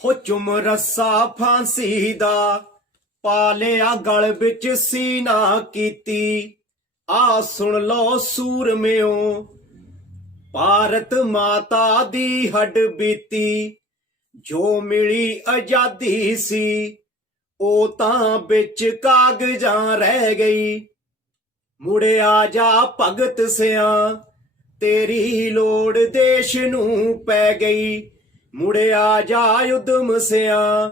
ਹੋ ਚੁੰਮ ਰੱਸਾ ਫਾਂਸੀ ਦਾ ਪਾ ਲਿਆ ਗਲ ਵਿੱਚ ਸੀਨਾ ਕੀਤੀ। ਆ ਸੁਣ ਲੋ ਸੂਰਮਿਓ ਭਾਰਤ ਮਾਤਾ ਦੀ ਹੱਡ ਬੀਤੀ। ਜੋ ਮਿਲੀ ਆਜ਼ਾਦੀ ਸੀ ਉਹ ਤਾਂ ਵਿੱਚ ਕਾਗਜ਼ਾਂ ਰਹਿ ਗਈ। ਮੁੜਿਆ ਜਾ ਭਗਤ ਸਿਆਂ ਤੇਰੀ ਲੋੜ ਦੇਸ਼ ਨੂੰ ਪੈ ਗਈ। ਮੁੜਿਆ ਜਾ ਉਦਮ ਸਿਆਂ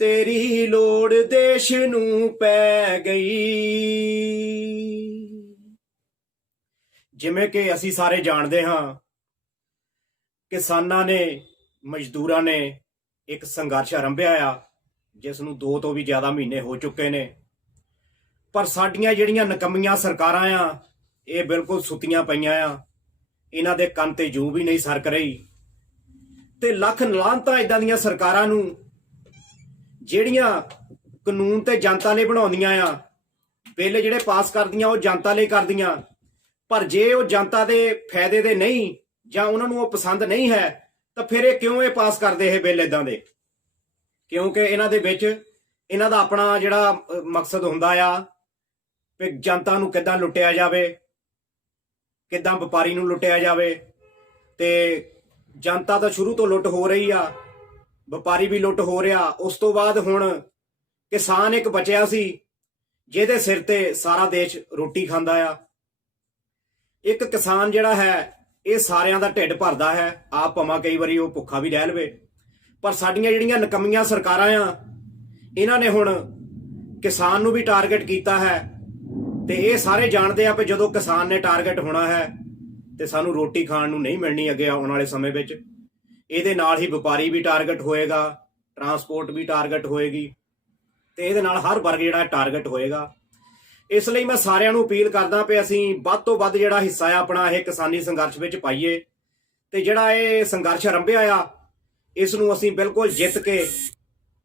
ਤੇਰੀ ਲੋੜ ਦੇਸ਼ ਨੂੰ ਪੈ ਗਈ। ਜਿਵੇਂ ਕਿ ਅਸੀਂ ਸਾਰੇ ਜਾਣਦੇ ਹਾਂ, ਕਿਸਾਨਾਂ ਨੇ ਮਜ਼ਦੂਰਾਂ ਨੇ ਇੱਕ ਸੰਘਰਸ਼ ਆਰੰਭਿਆ ਆ ਜਿਸ ਨੂੰ 2 ਤੋਂ ਵੀ ਜ਼ਿਆਦਾ ਮਹੀਨੇ ਹੋ ਚੁੱਕੇ ਨੇ। ਪਰ ਸਾਡੀਆਂ ਜਿਹੜੀਆਂ ਨਕੰਮੀਆਂ ਸਰਕਾਰਾਂ ਆ ਇਹ ਬਿਲਕੁਲ ਸੁੱਤੀਆਂ ਪਈਆਂ ਆ। ਇਹਨਾਂ ਦੇ ਕੰਨ ਤੇ ਜੂੰ ਵੀ ਨਹੀਂ ਸਰਕ ਰਹੀ ਤੇ ਲੱਖ ਲਾਹਨਤਾਂ ਇਦਾਂ ਦੀਆਂ ਸਰਕਾਰਾਂ ਨੂੰ ਜਿਹੜੀਆਂ ਕਾਨੂੰਨ ਤੇ ਜਨਤਾ ਲਈ ਬਣਾਉਂਦੀਆਂ ਆ। ਬਿੱਲ ਜਿਹੜੇ ਪਾਸ ਕਰਦੀਆਂ ਉਹ ਜਨਤਾ ਲਈ ਕਰਦੀਆਂ, ਪਰ ਜੇ ਉਹ ਜਨਤਾ ਦੇ ਫਾਇਦੇ ਦੇ ਨਹੀਂ ਜਾਂ ਉਹਨਾਂ ਨੂੰ ਉਹ ਪਸੰਦ ਨਹੀਂ ਹੈ ਤਾਂ ਫਿਰ ਇਹ ਕਿਉਂ ਪਾਸ ਕਰਦੇ ਇਹ ਬਿੱਲ ਇਦਾਂ ਦੇ? ਕਿਉਂਕਿ ਇਹਨਾਂ ਦੇ ਵਿੱਚ ਇਹਨਾਂ ਦਾ ਆਪਣਾ ਜਿਹੜਾ ਮਕਸਦ ਹੁੰਦਾ ਆ ਕਿ ਜਨਤਾ ਨੂੰ ਕਿੱਦਾਂ ਲੁੱਟਿਆ ਜਾਵੇ, ਕਿੱਦਾਂ ਵਪਾਰੀ ਨੂੰ ਲੁੱਟਿਆ ਜਾਵੇ। ਤੇ ਜਨਤਾ ਤਾਂ ਸ਼ੁਰੂ ਤੋਂ ਲੁੱਟ ਹੋ ਰਹੀ ਆ, ਵਪਾਰੀ ਵੀ ਲੁੱਟ ਹੋ ਰਿਹਾ। ਉਸ ਤੋਂ ਬਾਅਦ ਹੁਣ ਕਿਸਾਨ ਇੱਕ ਬਚਿਆ ਸੀ ਜਿਹਦੇ ਸਿਰ ਤੇ ਸਾਰਾ ਦੇਸ਼ ਰੋਟੀ ਖਾਂਦਾ ਆ। ਇੱਕ ਕਿਸਾਨ ਜਿਹੜਾ ਹੈ ਇਹ ਸਾਰਿਆਂ ਦਾ ਢਿੱਡ ਭਰਦਾ ਹੈ, ਆਪ ਭਾਵੇਂ ਕਈ ਵਾਰੀ ਉਹ ਭੁੱਖਾ ਵੀ ਰਹਿ ਲਵੇ। ਪਰ ਸਾਡੀਆਂ ਜਿਹੜੀਆਂ ਨਕੰਮੀਆਂ ਸਰਕਾਰਾਂ ਆ ਇਹਨਾਂ ਨੇ ਹੁਣ ਕਿਸਾਨ ਨੂੰ ਵੀ ਟਾਰਗੇਟ ਕੀਤਾ ਹੈ। ਤੇ ਇਹ ਸਾਰੇ ਜਾਣਦੇ ਆ ਕਿ ਜਦੋਂ ਕਿਸਾਨ ਨੇ ਟਾਰਗੇਟ ਹੋਣਾ ਹੈ ਤੇ ਸਾਨੂੰ ਰੋਟੀ ਖਾਣ ਨੂੰ ਨਹੀਂ ਮਿਲਣੀ ਅੱਗੇ ਆਉਣ ਵਾਲੇ ਸਮੇਂ ਵਿੱਚ। ਇਹਦੇ ਨਾਲ ਹੀ ਵਪਾਰੀ ਵੀ ਟਾਰਗੇਟ ਹੋਏਗਾ, ਟਰਾਂਸਪੋਰਟ ਵੀ ਟਾਰਗੇਟ ਹੋਏਗੀ ਤੇ ਇਹਦੇ ਨਾਲ ਹਰ ਵਰਗ ਜਿਹੜਾ ਟਾਰਗੇਟ ਹੋਏਗਾ। ਇਸ ਲਈ ਮੈਂ ਸਾਰਿਆਂ ਨੂੰ ਅਪੀਲ ਕਰਦਾ ਕਿ ਅਸੀਂ ਵੱਧ ਤੋਂ ਵੱਧ ਜਿਹੜਾ ਹਿੱਸਾ ਆ ਆਪਣਾ ਇਹ ਕਿਸਾਨੀ ਸੰਘਰਸ਼ ਵਿੱਚ ਪਾਈਏ ਤੇ ਜਿਹੜਾ ਇਹ ਸੰਘਰਸ਼ ਆਰੰਭਿਆ ਆ ਇਸ ਨੂੰ ਅਸੀਂ ਬਿਲਕੁਲ ਜਿੱਤ ਕੇ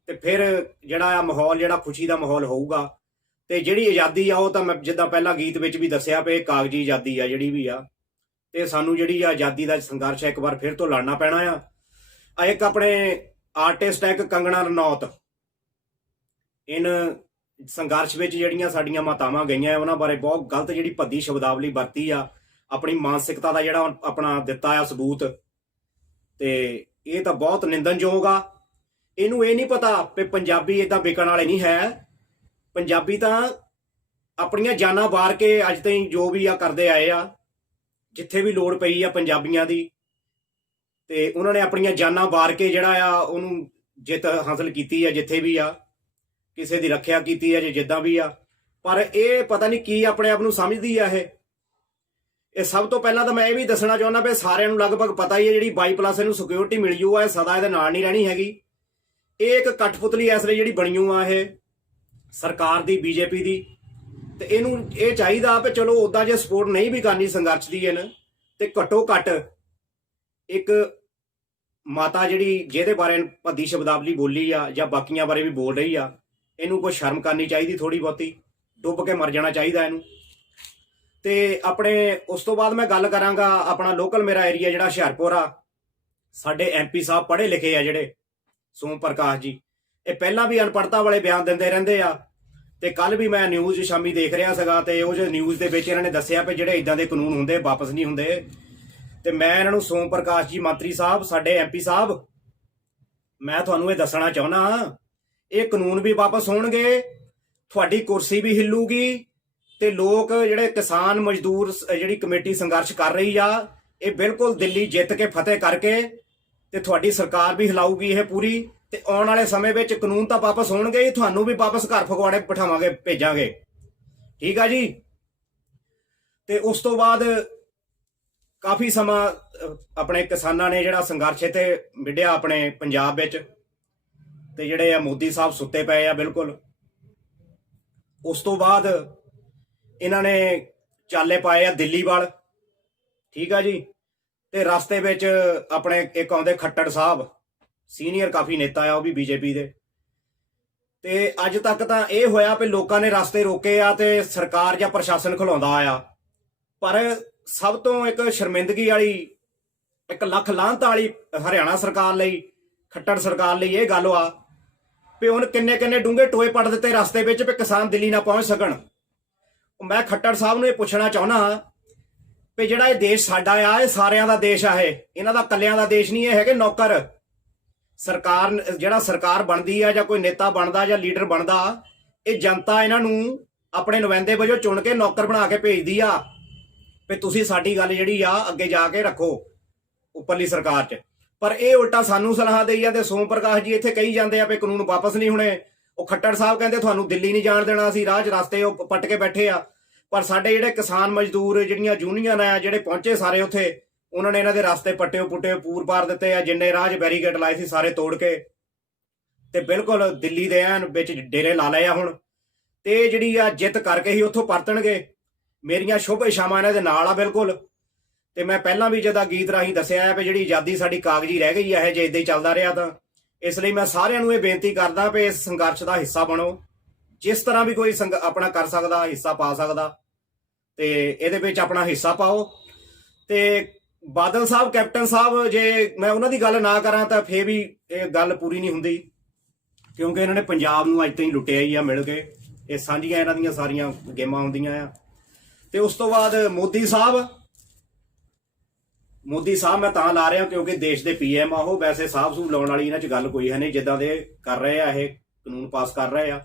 ਤੇ ਫਿਰ ਜਿਹੜਾ ਆ ਮਾਹੌਲ ਜਿਹੜਾ ਖੁਸ਼ੀ ਦਾ ਮਾਹੌਲ ਹੋਊਗਾ। ਤੇ ਜਿਹੜੀ ਆਜ਼ਾਦੀ ਆ ਉਹ ਤਾਂ ਮੈਂ ਜਿੱਦਾਂ ਪਹਿਲਾਂ ਗੀਤ ਵਿੱਚ ਵੀ ਦੱਸਿਆ ਕਿ ਇਹ ਕਾਗਜ਼ੀ ਆਜ਼ਾਦੀ ਆ ਜਿਹੜੀ ਵੀ ਆ, ਤੇ ਸਾਨੂੰ ਜਿਹੜੀ ਆਜ਼ਾਦੀ ਦਾ ਸੰਘਰਸ਼ ਇੱਕ ਵਾਰ ਫਿਰ ਤੋਂ ਲੜਨਾ ਪੈਣਾ ਆ। ਇੱਕ ਆਪਣੇ ਆਰਟਿਸਟ ਹੈ ਇੱਕ ਕੰਗਣਾ ਰਣੌਤ, ਸੰਘਰਸ਼ ਵਿੱਚ ਜਿਹੜੀਆਂ ਸਾਡੀਆਂ ਮਾਤਾਵਾਂ ਗਈਆਂ ਉਹਨਾਂ ਬਾਰੇ ਬਹੁਤ ਗਲਤ ਜਿਹੜੀ ਭੱਦੀ ਸ਼ਬਦਾਵਲੀ ਵਰਤੀ ਆ, ਆਪਣੀ ਮਾਨਸਿਕਤਾ ਦਾ ਜਿਹੜਾ ਆਪਣਾ ਦਿੱਤਾ ਆ ਸਬੂਤ, ਤੇ ਇਹ ਤਾਂ ਬਹੁਤ ਨਿੰਦਣਯੋਗ ਆ। ਇਹਨੂੰ ਇਹ ਨਹੀਂ ਪਤਾ ਕਿ ਪੰਜਾਬੀ ਏਦਾਂ ਵਿਕਣ ਵਾਲੇ ਨਹੀਂ ਹੈ। ਪੰਜਾਬੀ ਤਾਂ ਆਪਣੀਆਂ ਜਾਨਾਂ ਵਾਰ ਕੇ ਅੱਜ ਤਾਈਂ ਜੋ ਵੀ ਆ ਕਰਦੇ ਆਏ ਆ। ਜਿੱਥੇ ਵੀ ਲੋੜ ਪਈ ਆ ਪੰਜਾਬੀਆਂ ਦੀ ਤੇ ਉਹਨਾਂ ਨੇ ਆਪਣੀਆਂ ਜਾਨਾਂ ਵਾਰ ਕੇ ਜਿਹੜਾ ਆ ਉਹਨੂੰ ਜਿੱਤ ਹਾਸਲ ਕੀਤੀ ਆ। ਜਿੱਥੇ ਵੀ ਆ ਕਿਸੇ ਦੀ ਰੱਖਿਆ ਕੀਤੀ ਹੈ ਜੇ ਜਿੱਦਾਂ ਵੀ ਆ। ਪਰ ਇਹ ਪਤਾ ਨਹੀਂ ਕੀ ਆਪਣੇ ਆਪ ਨੂੰ ਸਮਝਦੀ ਆ ਇਹ ਸਭ ਤੋਂ ਪਹਿਲਾਂ ਤਾਂ ਮੈਂ ਇਹ ਵੀ ਦੱਸਣਾ ਚਾਹੁੰਦਾ ਵੀ ਸਾਰਿਆਂ ਨੂੰ ਲਗਭਗ ਪਤਾ ਹੀ ਹੈ ਜਿਹੜੀ 22+ ਇਹਨੂੰ ਸਿਕਿਉਰਿਟੀ ਮਿਲੀ ਹੋਊ ਆ, ਇਹ ਸਦਾ ਇਹਦੇ ਨਾਲ ਨਹੀਂ ਰਹਿਣੀ ਹੈਗੀ। ਇਹ ਇੱਕ ਕਠਪੁਤਲੀ ਇਸ ਲਈ ਜਿਹੜੀ ਬਣੀ ਹੋਊ ਆ ਇਹ ਸਰਕਾਰ ਦੀ, ਬੀਜੇਪੀ ਦੀ। ਤੇ ਇਹਨੂੰ ਇਹ ਚਾਹੀਦਾ ਵੀ ਚਲੋ ਉੱਦਾਂ ਜੇ ਸਪੋਰਟ ਨਹੀਂ ਵੀ ਕਰਨੀ ਸੰਘਰਸ਼ ਦੀ ਇਹਨ ਤੇ ਘੱਟੋ ਘੱਟ ਇੱਕ ਮਾਤਾ ਜਿਹੜੀ ਜਿਹਦੇ ਬਾਰੇ ਭੱਦੀ ਸ਼ਬਦਾਵਲੀ ਬੋਲੀ ਆ ਜਾਂ ਬਾਕੀਆਂ ਬਾਰੇ ਵੀ ਬੋਲ ਰਹੀ ਆ, ਇਹਨੂੰ ਕੋਈ ਸ਼ਰਮ ਕਰਨੀ ਚਾਹੀਦੀ, ਥੋੜੀ ਬਹੁਤੀ ਡੁੱਬ ਕੇ ਮਰ ਜਾਣਾ ਚਾਹੀਦਾ ਇਹਨੂੰ। ਤੇ ਆਪਣੇ ਉਸ ਤੋਂ ਬਾਅਦ ਮੈਂ ਗੱਲ ਕਰਾਂਗਾ ਆਪਣਾ ਲੋਕਲ ਮੇਰਾ ਏਰੀਆ ਜਿਹੜਾ ਹੁਸ਼ਿਆਰਪੁਰ ਆ। ਸਾਡੇ MP ਸਾਹਿਬ ਪੜ੍ਹੇ ਲਿਖੇ ਆ ਜਿਹੜੇ ਸੋਮ ਪ੍ਰਕਾਸ਼ ਜੀ, ਇਹ ਪਹਿਲਾਂ ਵੀ ਅਨਪੜ੍ਹਤਾ ਵਾਲੇ ਬਿਆਨ ਦਿੰਦੇ ਰਹਿੰਦੇ ਆ। ਤੇ ਕੱਲ ਵੀ ਮੈਂ ਨਿਊਜ਼ ਸ਼ਾਮੀ ਦੇਖ ਰਿਹਾ ਸੀਗਾ ਤੇ ਉਹ ਜੋ ਨਿਊਜ਼ ਦੇ ਵਿੱਚ ਇਹਨਾਂ ਨੇ ਦੱਸਿਆ ਕਿ ਜਿਹੜੇ ਇਦਾਂ ਦੇ ਕਾਨੂੰਨ ਹੁੰਦੇ ਵਾਪਸ ਨਹੀਂ ਹੁੰਦੇ। ਤੇ ਮੈਂ ਇਹਨਾਂ ਨੂੰ ਸੋਮ ਪ੍ਰਕਾਸ਼ ਜੀ ਮੰਤਰੀ ਸਾਹਿਬ, ਸਾਡੇ MP ਸਾਹਿਬ, ਮੈਂ ਤੁਹਾਨੂੰ ਇਹ ਦੱਸਣਾ ਚਾਹੁੰਦਾ ਇਹ ਕਾਨੂੰਨ ਵੀ ਵਾਪਸ ਹੋਣਗੇ, ਤੁਹਾਡੀ ਕੁਰਸੀ ਵੀ ਹਿੱਲੂਗੀ ਤੇ ਲੋਕ ਜਿਹੜੇ ਕਿਸਾਨ ਮਜ਼ਦੂਰ ਜਿਹੜੀ ਕਮੇਟੀ ਸੰਘਰਸ਼ ਕਰ ਰਹੀ ਆ ਇਹ ਬਿਲਕੁਲ ਦਿੱਲੀ ਜਿੱਤ ਕੇ ਫਤਿਹ ਕਰਕੇ ਤੇ ਤੁਹਾਡੀ ਸਰਕਾਰ ਵੀ ਹਿਲਾਊਗੀ ਇਹ ਪੂਰੀ। ਤੇ ਆਉਣ ਵਾਲੇ ਸਮੇਂ ਵਿੱਚ ਕਾਨੂੰਨ ਤਾਂ ਵਾਪਸ ਹੋਣਗੇ, ਤੁਹਾਨੂੰ ਵੀ ਵਾਪਸ ਘਰ ਫਗਵਾੜੇ ਬਿਠਾਵਾਂਗੇ, ਭੇਜਾਂਗੇ। ਠੀਕ ਆ ਜੀ। ਤੇ ਉਸ ਤੋਂ ਬਾਅਦ ਕਾਫੀ ਸਮਾਂ ਆਪਣੇ ਕਿਸਾਨਾਂ ਨੇ ਜਿਹੜਾ ਸੰਘਰਸ਼ ਤੇ ਵਿੱਢਿਆ ਆਪਣੇ ਪੰਜਾਬ ਵਿੱਚ, ਤੇ ਜਿਹੜੇ ਆ ਮੋਦੀ ਸਾਹਿਬ ਸੁੱਤੇ ਪਏ ਆ ਬਿਲਕੁਲ। ਉਸ ਤੋਂ ਬਾਅਦ ਇਹਨਾਂ ਨੇ ਚਾਲੇ ਪਾਏ ਆ ਦਿੱਲੀ ਵੱਲ। ਠੀਕ ਆ ਜੀ। ਤੇ ਰਸਤੇ ਵਿੱਚ ਆਪਣੇ ਇੱਕ ਆਉਂਦੇ ਖੱਟੜ ਸਾਹਿਬ, ਸੀਨੀਅਰ ਕਾਫੀ ਨੇਤਾ ਆ ਉਹ ਵੀ ਬੀਜੇਪੀ ਦੇ। ਤੇ ਅੱਜ ਤੱਕ ਤਾਂ ਇਹ ਹੋਇਆ ਕਿ ਲੋਕਾਂ ਨੇ ਰਸਤੇ ਰੋਕੇ ਆ ਤੇ ਸਰਕਾਰ ਜਾਂ ਪ੍ਰਸ਼ਾਸਨ ਖਲਾਉਂਦਾ ਆ। ਪਰ ਸਭ ਤੋਂ ਇੱਕ ਸ਼ਰਮਿੰਦਗੀ ਵਾਲੀ, ਇੱਕ ਲੱਖ ਲਾਹਨਤ ਵਾਲੀ ਹਰਿਆਣਾ ਸਰਕਾਰ ਲਈ ਖੱਟੜ ਸਰਕਾਰ ਲਈ ਇਹ ਗੱਲ ਆ ਵੀ ਉਹਨ ਕਿੰਨੇ ਡੂੰਘੇ ਟੋਏ ਪੱਟ ਦਿੱਤੇ ਰਸਤੇ ਵਿੱਚ ਵੀ ਕਿਸਾਨ ਦਿੱਲੀ ਨਾ ਪਹੁੰਚ ਸਕਣ। ਮੈਂ ਖੱਟੜ ਸਾਹਿਬ ਨੂੰ ਇਹ ਪੁੱਛਣਾ ਚਾਹੁੰਦਾ ਵੀ ਜਿਹੜਾ ਇਹ ਦੇਸ਼ ਸਾਡਾ ਆ, ਇਹ ਸਾਰਿਆਂ ਦਾ ਦੇਸ਼ ਆ, ਇਹ ਇਹਨਾਂ ਦਾ ਕੱਲਿਆਂ ਦਾ ਦੇਸ਼ ਨਹੀਂ, ਇਹ ਹੈਗੇ ਨੌਕਰ। ਸਰਕਾਰ ਜਿਹੜਾ ਸਰਕਾਰ ਬਣਦੀ ਆ ਜਾਂ ਕੋਈ ਨੇਤਾ ਬਣਦਾ ਜਾਂ ਲੀਡਰ ਬਣਦਾ, ਇਹ ਜਨਤਾ ਇਹਨਾਂ ਨੂੰ ਆਪਣੇ ਨੁਮਾਇੰਦੇ ਵਜੋਂ ਚੁਣ ਕੇ ਨੌਕਰ ਬਣਾ ਕੇ ਭੇਜਦੀ ਆ ਵੀ ਤੁਸੀਂ ਸਾਡੀ ਗੱਲ ਜਿਹੜੀ ਆ ਅੱਗੇ ਜਾ ਕੇ ਰੱਖੋ ਉੱਪਰਲੀ ਸਰਕਾਰ 'ਚ। ਪਰ ਇਹ ਉਲਟਾ ਸਾਨੂੰ ਸਲਾਹ ਦੇਈ ਜਾਂਦੇ। ਸੋਮ ਪ੍ਰਕਾਸ਼ ਜੀ ਇੱਥੇ ਕਹੀ ਜਾਂਦੇ ਆ ਵੀ ਕਾਨੂੰਨ ਵਾਪਸ ਨਹੀਂ ਹੋਣੇ। ਉਹ ਖੱਟੜ ਸਾਹਿਬ ਕਹਿੰਦੇ ਤੁਹਾਨੂੰ ਦਿੱਲੀ ਨਹੀਂ ਜਾਣ ਦੇਣਾ, ਅਸੀਂ ਰਾਹ 'ਚ ਰਸਤੇ ਉਹ ਪੱਟ ਕੇ ਬੈਠੇ ਆ। ਪਰ ਸਾਡੇ ਜਿਹੜੇ ਕਿਸਾਨ ਮਜ਼ਦੂਰ ਜਿਹੜੀਆਂ ਯੂਨੀਅਨ ਆ ਜਿਹੜੇ ਪਹੁੰਚੇ ਸਾਰੇ ਉੱਥੇ, ਉਹਨਾਂ ਨੇ ਇਹਨਾਂ ਦੇ ਰਸਤੇ ਪੱਟੇ ਪੁੱਟੇ ਪੂਰ ਪਾਰ ਦਿੱਤੇ ਆ। ਜਿੰਨੇ ਰਾਹ 'ਚ ਬੈਰੀਕੇਡ ਲਾਏ ਸੀ ਸਾਰੇ ਤੋੜ ਕੇ ਤੇ ਬਿਲਕੁਲ ਦਿੱਲੀ ਦੇ ਐਨ ਵਿੱਚ ਡੇਰੇ ਲਾ ਲਏ ਆ ਹੁਣ। ਤੇ ਜਿਹੜੀ ਆ ਜਿੱਤ ਕਰਕੇ ਹੀ ਉੱਥੋਂ ਪਰਤਣਗੇ। ਮੇਰੀਆਂ ਸ਼ੁਭ ਇਛਾਵਾਂ ਇਹਨਾਂ ਦੇ ਨਾਲ ਆ ਬਿਲਕੁਲ। ਤੇ ਮੈਂ ਪਹਿਲਾਂ ਵੀ ਜਦਾ ਗੀਤ ਰਾਹੀਂ ਦੱਸਿਆ ਹੈ ਵੀ ਜਿਹੜੀ ਆਜ਼ਾਦੀ ਸਾਡੀ ਕਾਗਜ਼ੀ ਰਹਿ ਗਈ ਹੈ, ਜੇ ਇਦਾਂ ਹੀ ਚੱਲਦਾ ਰਿਹਾ ਤਾਂ। ਇਸ ਲਈ ਮੈਂ ਸਾਰਿਆਂ ਨੂੰ ਇਹ ਬੇਨਤੀ ਕਰਦਾ ਵੀ ਇਸ ਸੰਘਰਸ਼ ਦਾ ਹਿੱਸਾ ਬਣੋ। ਜਿਸ ਤਰ੍ਹਾਂ ਵੀ ਕੋਈ ਆਪਣਾ ਕਰ ਸਕਦਾ, ਹਿੱਸਾ ਪਾ ਸਕਦਾ, ਤੇ ਇਹਦੇ ਵਿੱਚ ਆਪਣਾ ਹਿੱਸਾ ਪਾਓ। ਤੇ ਬਾਦਲ ਸਾਹਿਬ, ਕੈਪਟਨ ਸਾਹਿਬ, ਜੇ ਮੈਂ ਉਹਨਾਂ ਦੀ ਗੱਲ ਨਾ ਕਰਾਂ ਤਾਂ ਫੇਰ ਵੀ ਇਹ ਗੱਲ ਪੂਰੀ ਨਹੀਂ ਹੁੰਦੀ, ਕਿਉਂਕਿ ਇਹਨਾਂ ਨੇ ਪੰਜਾਬ ਨੂੰ ਅੱਜ ਤਾਈਂ ਲੁੱਟਿਆ ਹੀ ਆ ਮਿਲ ਕੇ। ਇਹ ਸਾਂਝੀਆਂ ਇਹਨਾਂ ਦੀਆਂ ਸਾਰੀਆਂ ਗੇਮਾਂ ਹੁੰਦੀਆਂ ਆ। ਤੇ ਉਸ ਤੋਂ ਬਾਅਦ ਮੋਦੀ ਸਾਹਿਬ ਮੈਂ ਤਾਂ ਲਾ ਰਿਹਾ ਕਿਉਂਕਿ ਦੇਸ਼ ਦੇ PM ਆ ਉਹ। ਵੈਸੇ ਸਾਹਬ ਸੂਬ ਲਾਉਣ ਵਾਲੀ ਇਹਨਾਂ 'ਚ ਗੱਲ ਕੋਈ ਹੈ ਨਹੀਂ। ਜਿੱਦਾਂ ਦੇ ਕਰ ਰਹੇ ਆ ਇਹ ਕਾਨੂੰਨ ਪਾਸ ਕਰ ਰਹੇ ਆ,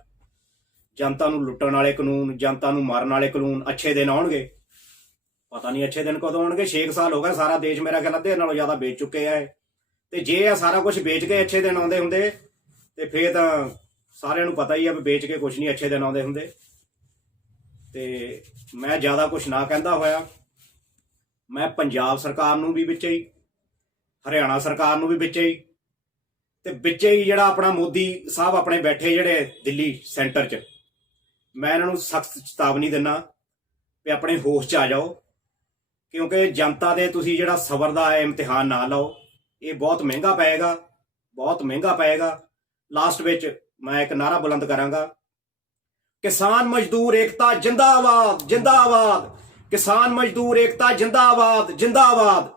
ਜਨਤਾ ਨੂੰ ਲੁੱਟਣ ਵਾਲੇ ਕਾਨੂੰਨ, ਜਨਤਾ ਨੂੰ ਮਾਰਨ ਵਾਲੇ ਕਾਨੂੰਨ, ਅੱਛੇ ਦਿਨ ਆਉਣਗੇ। ਪਤਾ ਨਹੀਂ ਅੱਛੇ ਦਿਨ ਕਦੋਂ ਆਉਣਗੇ। 6 ਸਾਲ ਹੋ ਗਏ, ਸਾਰਾ ਦੇਸ਼ ਮੇਰਾ ਖਿਆਲ ਅੱਧੇ ਨਾਲੋਂ ਜ਼ਿਆਦਾ ਵੇਚ ਚੁੱਕੇ ਆ ਇਹ। ਤੇ ਜੇ ਇਹ ਸਾਰਾ ਕੁਝ ਵੇਚ ਕੇ ਅੱਛੇ ਦਿਨ ਆਉਂਦੇ ਹੁੰਦੇ ਤੇ ਫੇਰ ਤਾਂ ਸਾਰਿਆਂ ਨੂੰ ਪਤਾ ਹੀ ਆ ਵੀ ਵੇਚ ਕੇ ਕੁਝ ਨਹੀਂ ਅੱਛੇ ਦਿਨ ਆਉਂਦੇ ਹੁੰਦੇ। ਤੇ ਮੈਂ ਜ਼ਿਆਦਾ ਕੁਝ ਨਾ ਕਹਿੰਦਾ ਹੋਇਆ, ਮੈਂ ਪੰਜਾਬ ਸਰਕਾਰ ਨੂੰ ਵੀ ਵਿੱਚੇ ਹੀ, ਹਰਿਆਣਾ ਸਰਕਾਰ ਨੂੰ ਵੀ ਵਿੱਚੇ ਹੀ, ਤੇ ਵਿੱਚੇ ਹੀ ਜਿਹੜਾ ਆਪਣਾ ਮੋਦੀ ਸਾਹਿਬ ਆਪਣੇ ਬੈਠੇ ਜਿਹੜੇ ਦਿੱਲੀ ਸੈਂਟਰ 'ਚ, ਮੈਂ ਇਹਨਾਂ ਨੂੰ ਸਖਤ ਚੇਤਾਵਨੀ ਦਿੰਦਾ ਵੀ ਆਪਣੇ ਹੋਸ਼ 'ਚ ਆ ਜਾਓ। ਕਿਉਂਕਿ ਜਨਤਾ ਦੇ ਤੁਸੀਂ ਜਿਹੜਾ ਸਬਰ ਦਾ ਇਮਤਿਹਾਨ ਨਾ ਲਾਓ, ਇਹ ਬਹੁਤ ਮਹਿੰਗਾ ਪਏਗਾ, ਬਹੁਤ ਮਹਿੰਗਾ ਪਏਗਾ। ਲਾਸਟ ਵਿੱਚ ਮੈਂ ਇੱਕ ਨਾਰਾ ਬੁਲੰਦ ਕਰਾਂਗਾ, ਕਿਸਾਨ ਮਜ਼ਦੂਰ ਏਕਤਾ ਜਿੰਦਾਬਾਦ, ਜਿੰਦਾਬਾਦ। ਕਿਸਾਨ ਮਜ਼ਦੂਰ ਏਕਤਾ ਜਿੰਦਾਬਾਦ, ਜਿੰਦਾਬਾਦ।